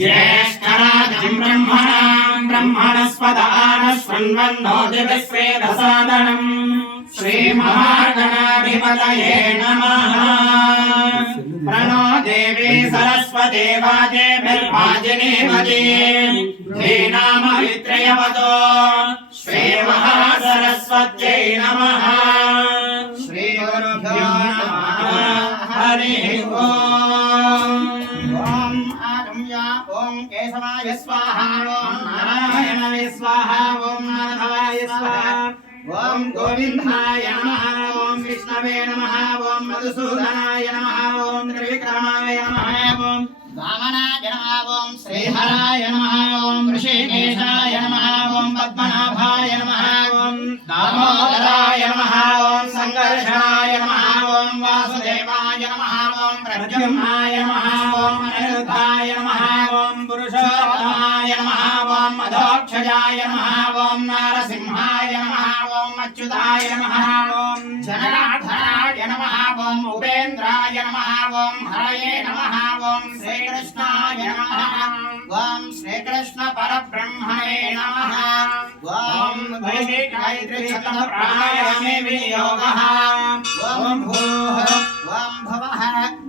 ज्येष्ठराजम् ब्रह्मणाम् ब्रह्मणस्पदानश्वन्वन्नोतिभिस्वेदसादनम् श्रीमहागणाधिपतये नमः प्रणो देवी सरस्वती वाजेभिर्वाजिनीवती धीनामवित्रयवतो श्रीमहासरस्वत्यै नमः श्रीगुरुभ्यो नमः हरिः ओम् నారాయణ స్వాహ ఓం నారాయణాయ స్వాహ ఓం మాధవాయ స్వాహ ఓం గోవిందాయ నమ ఓం విష్ణవే నమ ఓం మధుసూదనాయ నమ ఓం త్రివిక్రమాయ నమ ఓం వామనాయ నమః ఓం శ్రీహరాయ నమ ఓం ఋషికేశాయ నమ ఓం పద్మనాభాయ నమ ఓం దామోదరాయ నమ ఓం సంఘర్షణాయ నమ ఓం వాసుదేవాయ నమ ఓం ప్రద్యుమ్నాయ ॐ मधोक्षजाय नमः ॐ नारसिंहाय नमः ॐ अच्युताय नमः ॐ जनार्दनाय नमः ॐ उपेन्द्राय नमः ॐ हरये नमः ॐ श्रीकृष्णाय नमः ॐ श्रीकृष्णपरब्रह्मणे नमः ॐ गायत्रीशतमप्राणायामे विनियोगः ॐ भूः ॐ भवः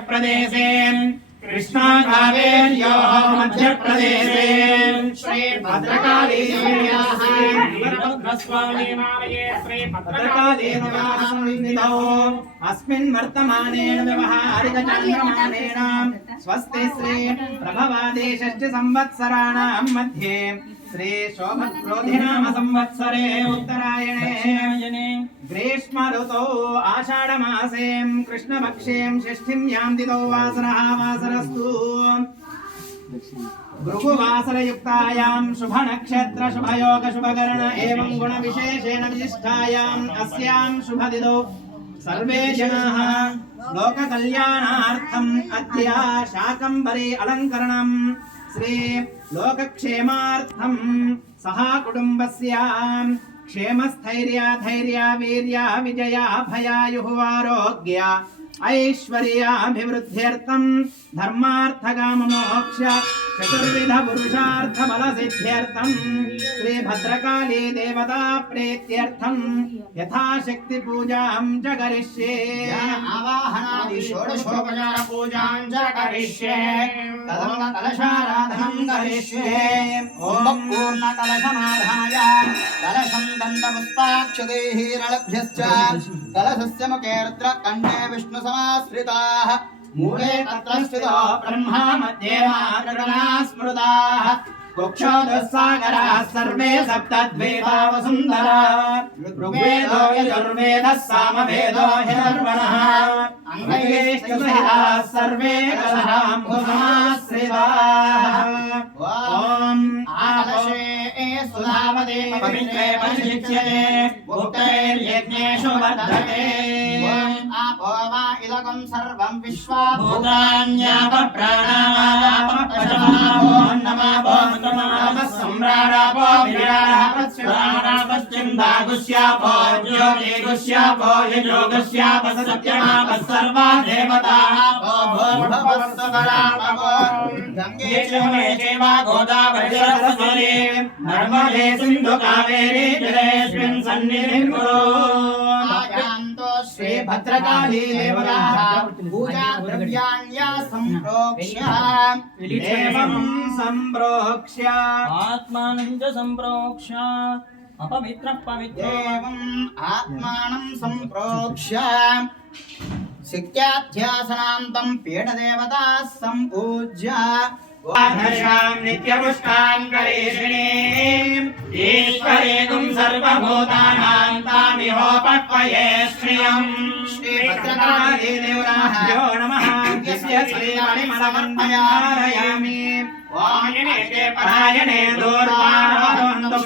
मध्यप्रदेशे कृष्णाकावेर्योः मध्यप्रदेशे श्रीभद्रकालीस्वामीमालये श्रीभद्रकालीनौ अस्मिन् वर्तमानेन व्यवहारिकचन्द्रमानेन स्वस्ति श्री प्रभवादेशश्च संवत्सराणां मध्ये శ్రీ శోభక్రోధినామ సంవత్సరే ఉత్తరాయణే. గ్రీష్మ ఋతౌ ఆషాఢమాసేం కృష్ణపక్షేం షష్ఠిం యాందితో వాసన వాసరస్తు భృగువాసరయుక్తాయాం శుభనక్షత్ర శుభయోగ శుభకరణ ఏం గుణ విశేషేణ విశిష్టాయాం అస్యాం శుభదిదౌ. సర్వే జనాః లోకకల్యాణార్థం అద్య శాకంబరి అలంకరణం. श्री लोकक्षेमार्थं सह कुटुम्बस्य क्षेमस्थैर्या धैर्या वीर्या विजया भयायुः आरोग्य ऐश्वर्याभिवृद्ध्यर्थं धर्मार्थकाममोक्ष चतुर्विधपुरुषार्थफलसिद्ध्यर्थं श्रीभद्रकाली देवता प्रीत्यर्थं यथाशक्तिपूजां च करिष्ये। आवाहनादिषोडशोपचारपूजां च करिष्ये। कलशाराधनं करिष्ये। ॐ पूर्णकलशमाधाय। कल कलशं दन्तपुष्पाक्षदैः रलभ्यश्च। कलशस्य मुखे रुद्रकण्ठे विष्णुसमाश्रिताः। मूले तत्र स्थितो ब्रह्मा मध्ये मातृगणा स्मृताः। कुक्षोदसागराः सर्वे सप्तद्वेदा वसुन्धरा। ऋग्वेदो यजुर्वेदः सामवेदो ह्यर्वणः अङ्गैश्चसहिताः सर्वे कलहाम्बुसमाश्रिताः पवित्रे परिशिच्यते भुक्तैर्यज्ञेषु वर्धते। आपो वा इदकं सर्वं विश्वा भूतान्यापप्राणावापपशमापो नमापो नमापः सम्राडापो विराडापश्चिन्दागुष्यापो ज्योतिगुष्यापो यजोगुष्याप सत्यमापः सर्वा देवताः। నర్మలే సింధు కావేరీ జలేస్మిన్ సన్నిధిం కురు శ్రీ భద్రకాళీ పూజా ద్రవ్యాణ్య సంప్రోక్ష్య. విలిచేమం సంప్రోక్ష్య. ఆత్మానం సంప్రోక్ష్య. అపవిత్ర పవిత్రేవం ఆత్మానం సంప్రోక్ష్య. सिक्याध्यासनान्तं पीडदेवताः सम्पूज्य। वाघशां नित्यपुष्काङ्गरेषिणीम् ईश्वरेकं सर्वभूतानां तामिहोपक्वये श्रियम्। नमः। यस्य परायणे दूर्वा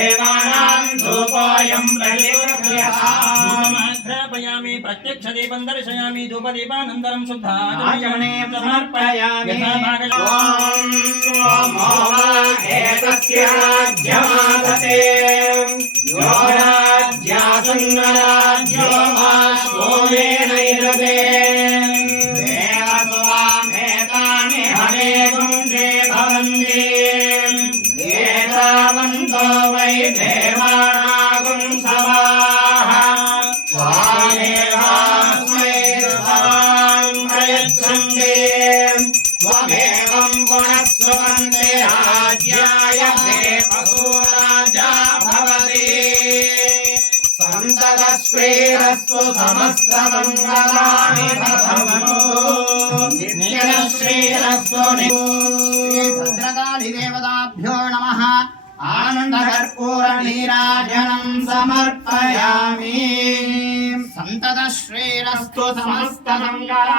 देवानाम् धूपोऽयम् प्रत्यक्षयामि प्रत्यक्षदीपम् दर्शयामि धूपदीपानन्तरम् शुद्धाचमणीम् समर्पयामि मा सोमेन एतावन्तो वै देवानागुं सवाः स्वामेवास्मै सवां प्रयच्छन्ति त्वमेवं पुनः स्वपन्ते राज्याय देवसूराजा भवति सन्ततश्रीरस्तु समस्तमङ्गलानि भवन्तु नित्यश्रीरस्तु ఆనందకర్పూర నీరాజనం సమర్పయామి సంతత శ్రీరస్తు సమస్తమంగళ